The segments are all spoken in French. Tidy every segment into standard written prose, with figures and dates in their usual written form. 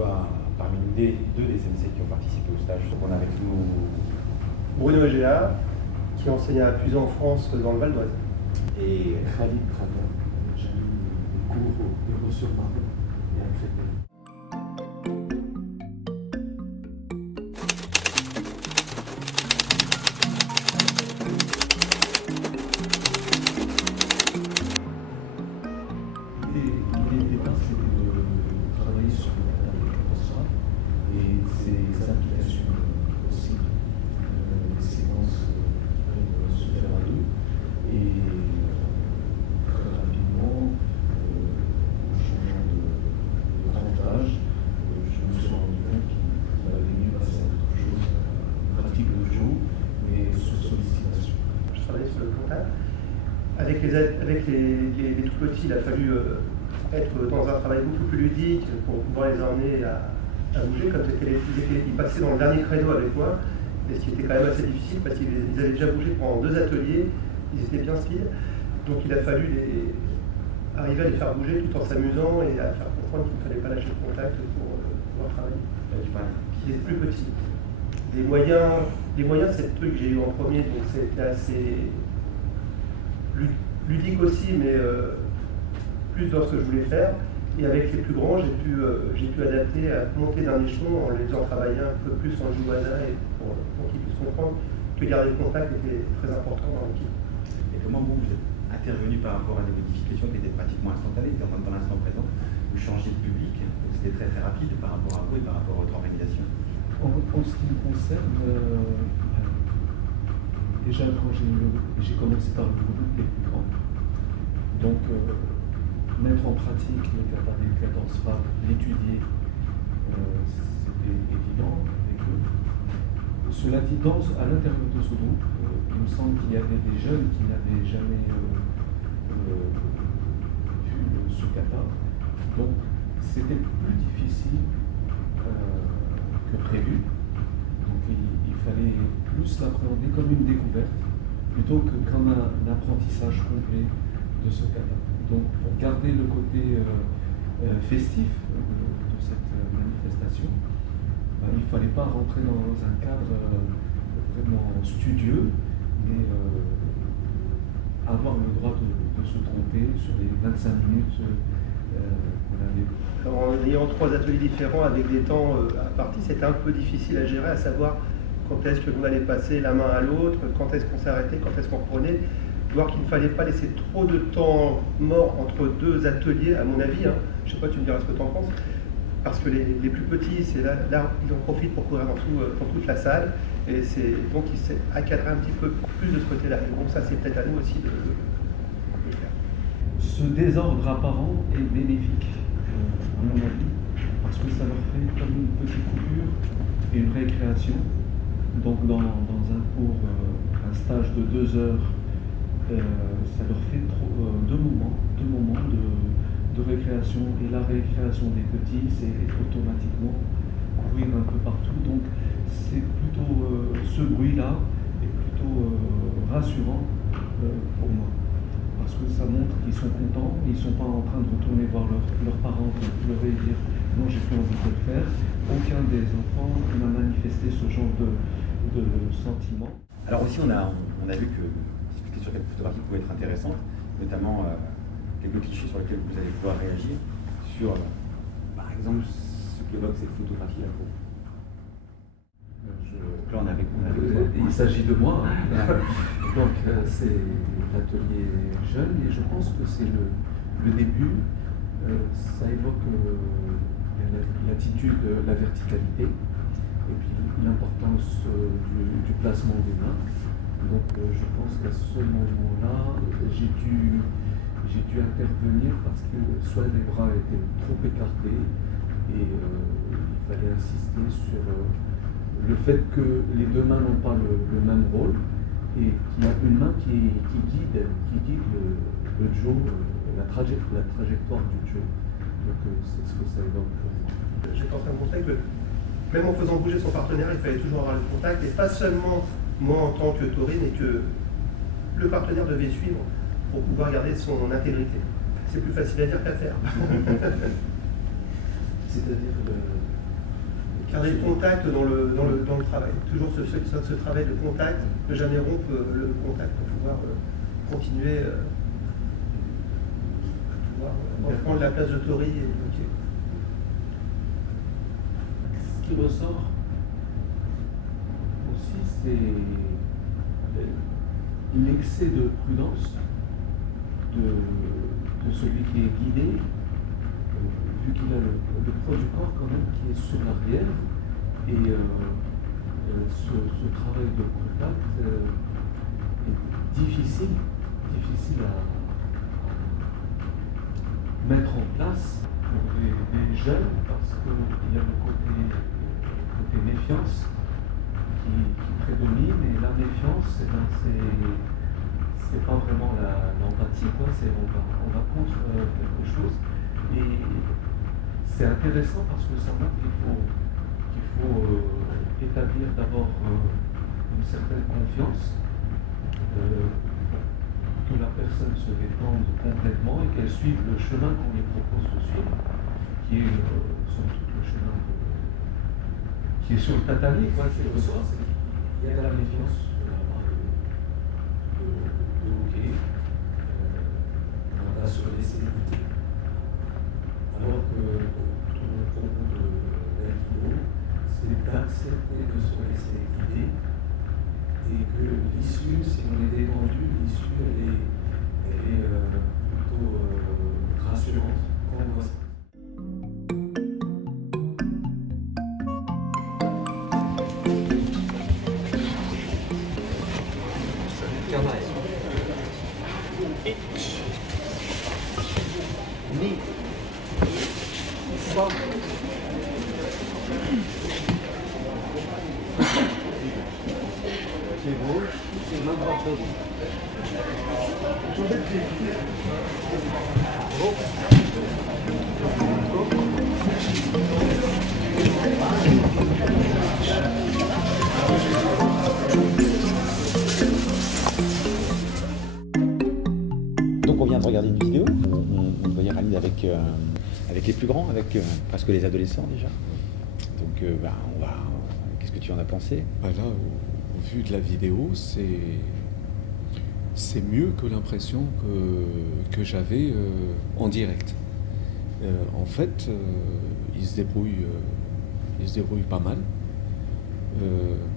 toi parmi nous deux des sensei qui ont participé au stage. Donc on a avec nous Bruno Egea, qui enseigne à Puisan en France dans le Val d'Oise. Et Khalid Krada, j'ai eu des cours au Héros-sur-Marne et à Créteil. L'idée de départ, c'était de travailler sur la post-strat et ses applications aussi, des séquences qui peuvent se faire à deux. Et très rapidement, en changeant de grand âge, je me suis rendu compte qu'il valait mieux passer à autre chose, une pratique de jeu, mais sous sollicitation. Je travaillais sur le contact. Avec les tout petits, il a fallu être dans un travail beaucoup plus ludique pour pouvoir les emmener à bouger. Comme ils passaient dans le dernier créneau avec moi, et ce qui était quand même assez difficile parce qu'ils avaient déjà bougé pendant 2 ateliers, ils étaient bien speed. Donc il a fallu arriver à les faire bouger tout en s'amusant et à faire comprendre qu'il ne fallait pas lâcher le contact pour pouvoir travailler. Qui est plus petit. Les moyens, c'est le truc que j'ai eu en premier, donc c'était assez ludique aussi, mais plus dans ce que je voulais faire. Et avec les plus grands, j'ai pu adapter à monter d'un échelon en les faisant travailler un peu plus en jouana et pour qu'ils puissent comprendre que garder le contact était très important dans l'équipe. Et comment vous êtes intervenu par rapport à des modifications qui étaient pratiquement instantanées, dans l'instant présent, vous changez de public, c'était très très rapide par rapport à vous et par rapport à votre organisation? En ce qui me concerne, déjà quand j'ai commencé par le groupe les plus grands, donc mettre en pratique le kata des 14 frappes, l'étudier, c'était évident avec eux. Cela dit, à l'intérieur de ce groupe, il me semble qu'il y avait des jeunes qui n'avaient jamais vu ce kata, donc c'était plus difficile que prévu. Donc il fallait plus l'appréhender comme une découverte plutôt que comme un apprentissage complet de ce kata. Donc pour garder le côté festif de cette manifestation, il ne fallait pas rentrer dans un cadre vraiment studieux, mais avoir le droit de se tromper sur les 25 minutes qu'on avait. Alors, en ayant 3 ateliers différents avec des temps à partie, c'était un peu difficile à gérer, à savoir quand est-ce que l'on allait passer la main à l'autre, quand est-ce qu'on s'arrêtait, quand est-ce qu'on reprenait. Voir qu'il ne fallait pas laisser trop de temps mort entre 2 ateliers, à mon avis. Hein. Je ne sais pas, tu me diras ce que tu en penses. Parce que les plus petits, c'est là, ils en profitent pour courir dans toute la salle. Et donc, ils s'est encadré un petit peu plus de ce côté-là. Et donc, ça, c'est peut-être à nous aussi de le faire. Ce désordre apparent est bénéfique, à mon avis, parce que ça leur fait comme une petite coupure et une récréation. Donc dans un cours, un stage de 2 heures, ça leur fait 2 moments de récréation. Et la récréation des petits, c'est automatiquement courir un peu partout. Donc c'est plutôt ce bruit-là est plutôt rassurant pour moi. Parce que ça montre qu'ils sont contents, ils ne sont pas en train de retourner voir leurs parents pour pleurer et dire non, j'ai plus envie de le faire. Aucun des enfants n'a manifesté ce genre de sentiment. Alors aussi, on a vu que discuter sur quelques photographies pouvait être intéressante, notamment quelques clichés sur lesquels vous allez pouvoir réagir, sur par exemple ce qu'évoque cette photographie-là pour vous. Donc là, on avait il s'agit de moi. Donc c'est l'atelier jeune et je pense que c'est le début. Ça évoque l'attitude, la verticalité et puis l'importance du placement des mains. Donc je pense qu'à ce moment-là, j'ai dû intervenir parce que soit les bras étaient trop écartés et il fallait insister sur le fait que les 2 mains n'ont pas le même rôle et qu'il y a une main qui guide le Joe, la trajectoire du Joe. Donc c'est ce que ça évoque pour moi. J'étais en train de montrer que même en faisant bouger son partenaire, il fallait toujours avoir le contact, et pas seulement moi en tant que taurine, mais que le partenaire devait suivre pour pouvoir garder son intégrité. C'est plus facile à dire qu'à faire. C'est-à-dire garder le contact dans le travail. Toujours ce travail de contact, ne jamais rompre le contact pour pouvoir continuer à pouvoir prendre la place de Tori et de Gauthier. Ce qui ressort aussi, c'est l'excès de prudence de celui qui est guidé, vu qu'il a le poids du corps quand même qui est sur l'arrière, et ce travail de contact est difficile à mettre en place pour les jeunes, parce qu'il y a le côté méfiance qui prédomine, et la méfiance, c'est pas vraiment l'empathie, quoi. On va contre quelque chose, et c'est intéressant parce que ça montre qu'il faut établir d'abord une certaine confiance, que la personne se détende complètement et qu'elle suive le chemin qu'on lui propose de suivre, qui est somme toute le chemin qui est sur le tatami, quoi. Il y a de la méfiance de la part de hockey. On va se laisser goûter. Alors que tout le propos de l'Aikido, c'est d'accepter de se laisser guider et que l'issue, si on est détendu, l'issue elle est plutôt rassurante quand on voit ça. Donc on vient de regarder une vidéo, on voyait Rally avec les plus grands, avec presque les adolescents déjà. Donc qu'est-ce que tu en as pensé? Là, au vu de la vidéo, c'est mieux que l'impression que j'avais en direct. En fait, ils se débrouillent pas mal,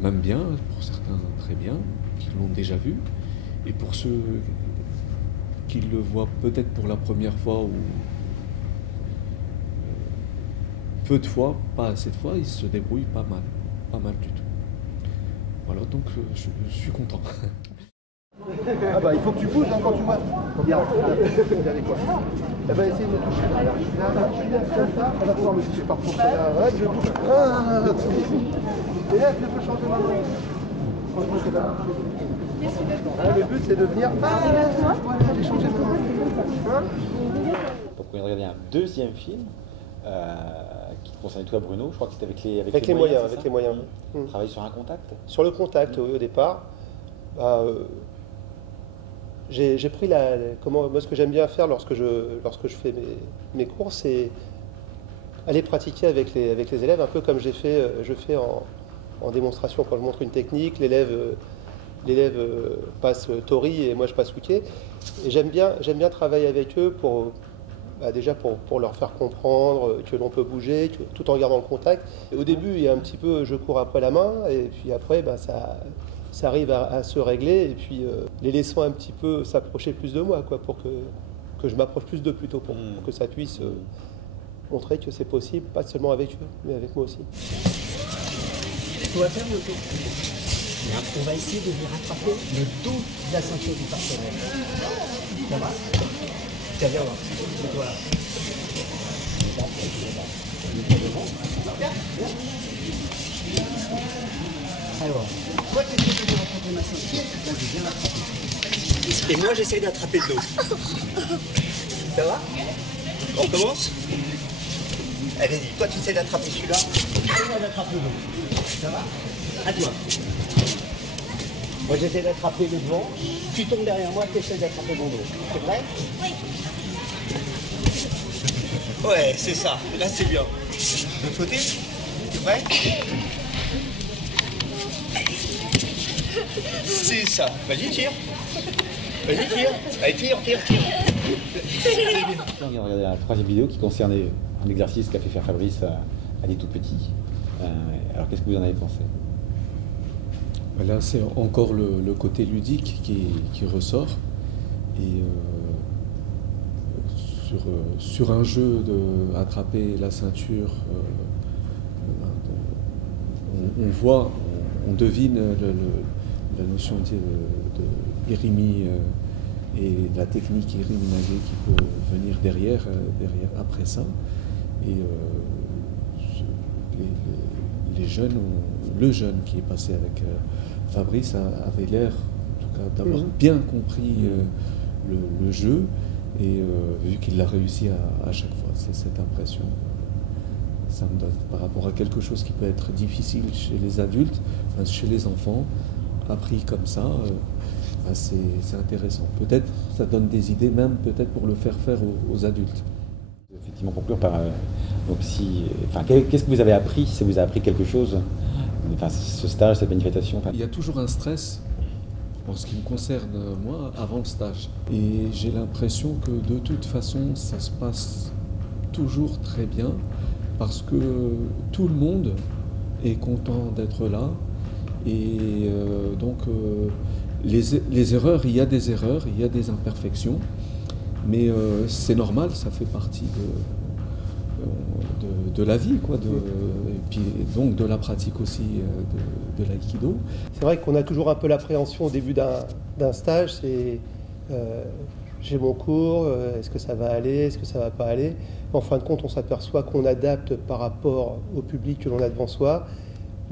même bien, pour certains très bien, qui l'ont déjà vu, et pour ceux qui le voient peut-être pour la première fois ou peu de fois, pas assez de fois, ils se débrouillent pas mal du tout. Voilà, donc je suis content. Ah bah il faut que tu bouges hein, quand tu vois. Regarde, regardez quoi. Elle va essayer de me toucher. Là, comme ça, elle va pouvoir me toucher par contre. Ouais, je bouge. Et là, je peux changer ma main. Franchement, c'est là. Le but c'est de venir. J'ai changé de main. Donc on vient de regarder un deuxième film qui concernait toi, Bruno. Je crois que c'était avec les moyens. Avec les moyens. Travailler sur un contact. Sur le contact, oui, au départ. J'ai pris moi, ce que j'aime bien faire lorsque je fais mes cours, c'est aller pratiquer avec les élèves, un peu comme je fais en démonstration quand je montre une technique. L'élève passe Tori et moi je passe Uke. Et j'aime bien travailler avec eux déjà pour leur faire comprendre que l'on peut bouger, tout en gardant le contact. Et au début, il y a un petit peu, je cours après la main, et puis après, ça arrive à se régler, et puis les laissant un petit peu s'approcher plus de moi, quoi, pour que je m'approche plus d'eux plutôt, pour que ça puisse montrer que c'est possible, pas seulement avec eux, mais avec moi aussi. On va faire le dos. On va essayer de lui rattraper le dos de la ceinture du partenaire. Ça va? Tiens, viens voir. Mets-toi là. Alors, toi tu essaies de rattraper ma ceinture, moi je viens l'attraper. Et moi j'essaie d'attraper le dos. Ça va? On recommence? Allez, toi tu essaies d'attraper celui-là, et moi j'attrape le dos. Ça va? À toi. Moi j'essaie d'attraper le devant, tu tombes derrière moi, tu essaies d'attraper mon dos. C'est vrai? Oui. Ouais, c'est ça. Là c'est bien. De l'autre côté? Prêt? C'est ça. Vas-y, tire. Vas-y, tire. Allez, tire. On va regarder la troisième vidéo qui concernait un exercice qu'a fait faire Fabrice à des tout petits. Alors qu'est-ce que vous en avez pensé? Là, c'est encore le côté ludique qui ressort. Et sur un jeu d'attraper la ceinture, on voit, on devine la notion de Irimi et la technique Irimi Nage qui peut venir derrière après ça. Et les jeunes, le jeune qui est passé avec Fabrice avait l'air en tout cas d'avoir bien compris le jeu et vu qu'il l'a réussi à chaque fois. C'est cette impression que ça me donne par rapport à quelque chose qui peut être difficile chez les adultes, chez les enfants, appris comme ça, c'est intéressant. Peut-être ça donne des idées même peut-être pour le faire aux adultes. Effectivement, conclure par donc qu'est-ce que vous avez appris, si ça vous a appris quelque chose, ce stage, cette manifestation. Il y a toujours un stress en ce qui me concerne moi avant le stage, et j'ai l'impression que de toute façon ça se passe toujours très bien parce que tout le monde est content d'être là, et donc les erreurs, il y a des erreurs, il y a des imperfections, mais c'est normal, ça fait partie de la vie, quoi, et puis donc de la pratique aussi de l'aïkido. C'est vrai qu'on a toujours un peu l'appréhension au début d'un stage, c'est j'ai mon cours, est-ce que ça va aller, est-ce que ça va pas aller. En fin de compte, on s'aperçoit qu'on adapte par rapport au public que l'on a devant soi,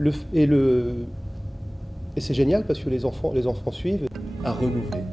et c'est génial parce que les enfants suivent. À renouveler.